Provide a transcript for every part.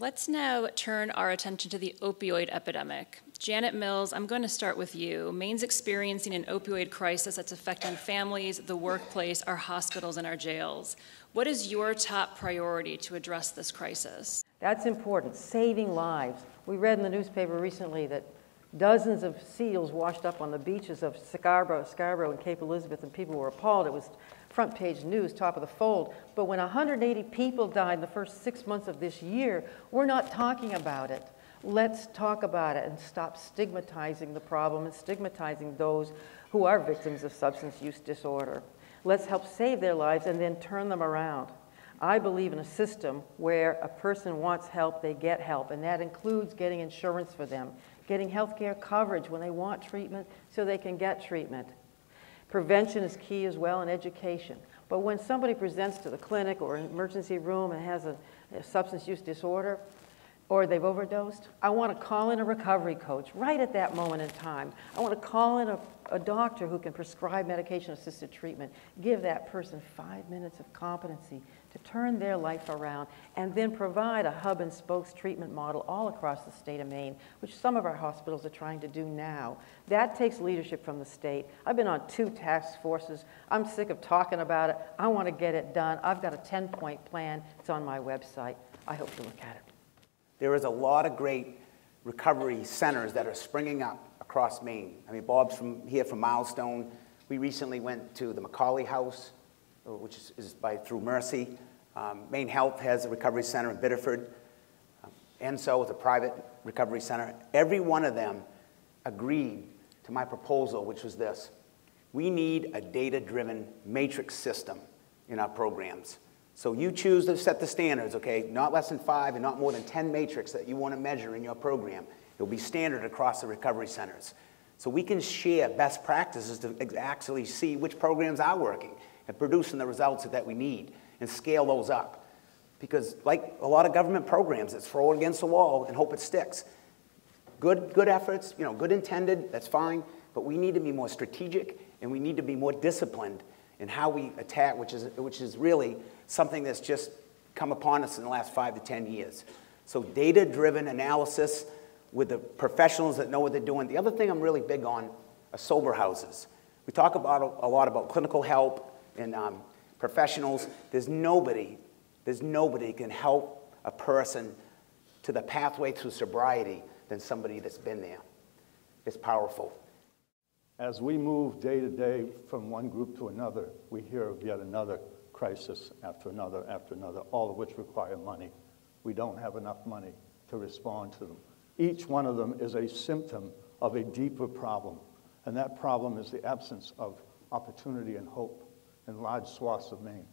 Let's now turn our attention to the opioid epidemic. Janet Mills, I'm going to start with you. Maine's experiencing an opioid crisis that's affecting families, the workplace, our hospitals, and our jails. What is your top priority to address this crisis? That's important, saving lives. We read in the newspaper recently that dozens of seals washed up on the beaches of Scarborough and Cape Elizabeth, and people were appalled. It was front page news, top of the fold. But when 180 people died in the first 6 months of this year, we're not talking about it. Let's talk about it and stop stigmatizing the problem and stigmatizing those who are victims of substance use disorder. Let's help save their lives and then turn them around. I believe in a system where a person wants help, they get help, and that includes getting insurance for them, getting health care coverage when they want treatment so they can get treatment. Prevention is key as well, and education. But when somebody presents to the clinic or an emergency room and has a substance use disorder, or they've overdosed, I want to call in a recovery coach right at that moment in time. I want to call in a doctor who can prescribe medication-assisted treatment, give that person 5 minutes of competency to turn their life around, and then provide a hub and spokes treatment model all across the state of Maine, which some of our hospitals are trying to do now. That takes leadership from the state. I've been on 2 task forces. I'm sick of talking about it. I want to get it done. I've got a 10-point plan. It's on my website. I hope you look at it. There is a lot of great recovery centers that are springing up across Maine. I mean, Bob's from Milestone. We recently went to the Macaulay House, which is through Mercy. Maine Health has a recovery center in Biddeford. ENSO is a private recovery center. Every one of them agreed to my proposal, which was this. We need a data-driven matrix system in our programs. So you choose to set the standards, okay? Not less than 5 and not more than 10 matrix that you want to measure in your program. It'll be standard across the recovery centers. So we can share best practices to actually see which programs are working and producing the results that we need and scale those up. Because like a lot of government programs, it's throw it against the wall and hope it sticks. Good efforts, you know, good intended, that's fine, but we need to be more strategic and we need to be more disciplined in how we attack, which is really something that's just come upon us in the last 5 to 10 years. So data-driven analysis with the professionals that know what they're doing. The other thing I'm really big on are sober houses. We talk about a lot about clinical help and professionals. There's nobody can help a person to the pathway through sobriety than somebody that's been there. It's powerful. As we move day to day from one group to another, we hear of yet another crisis after another, all of which require money. We don't have enough money to respond to them. Each one of them is a symptom of a deeper problem, and that problem is the absence of opportunity and hope in large swaths of Maine.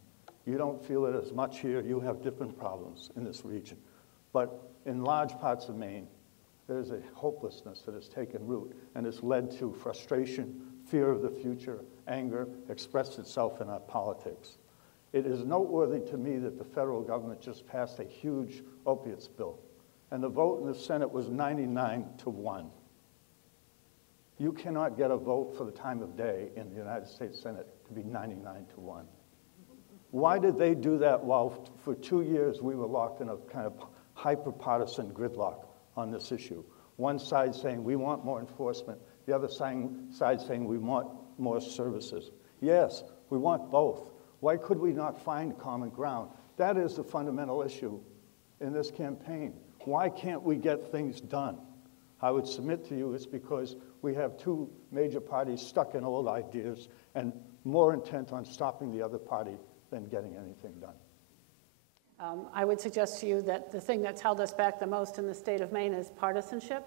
You don't feel it as much here. You have different problems in this region. But in large parts of Maine, there's a hopelessness that has taken root and has led to frustration, fear of the future, anger, expressed itself in our politics. It is noteworthy to me that the federal government just passed a huge opiates bill, and the vote in the Senate was 99-1. You cannot get a vote for the time of day in the United States Senate to be 99-1. Why did they do that while for 2 years we were locked in a kind of hyper-partisan gridlock on this issue? One side saying we want more enforcement, the other side saying we want more services. Yes, we want both. Why could we not find common ground? That is the fundamental issue in this campaign. Why can't we get things done? I would submit to you it's because we have 2 major parties stuck in old ideas and more intent on stopping the other party than getting anything done. I would suggest to you that the thing that's held us back the most in the state of Maine is partisanship,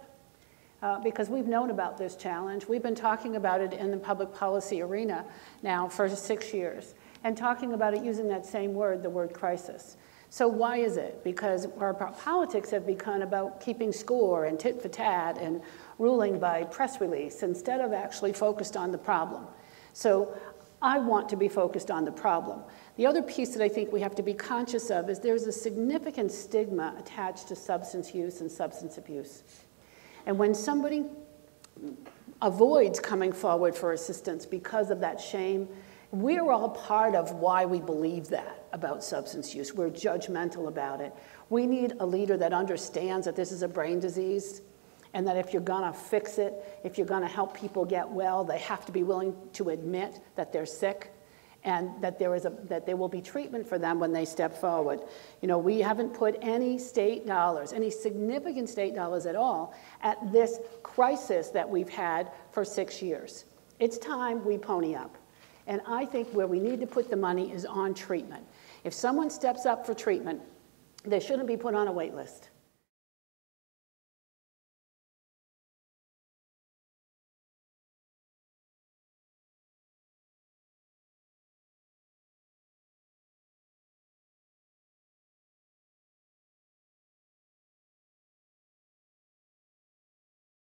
because we've known about this challenge. We've been talking about it in the public policy arena now for 6 years, and talking about it using that same word, the word crisis. So why is it? Because our politics have become about keeping score and tit for tat and ruling by press release instead of actually focused on the problem. So I want to be focused on the problem. The other piece that I think we have to be conscious of is there's a significant stigma attached to substance use and substance abuse. And when somebody avoids coming forward for assistance because of that shame, we're all part of why we believe that about substance use. We're judgmental about it. We need a leader that understands that this is a brain disease, and that if you're gonna fix it, if you're gonna help people get well, they have to be willing to admit that they're sick, and that there will be treatment for them when they step forward. You know, we haven't put any state dollars, any significant state dollars at all, at this crisis that we've had for 6 years. It's time we pony up. And I think where we need to put the money is on treatment. If someone steps up for treatment, they shouldn't be put on a wait list.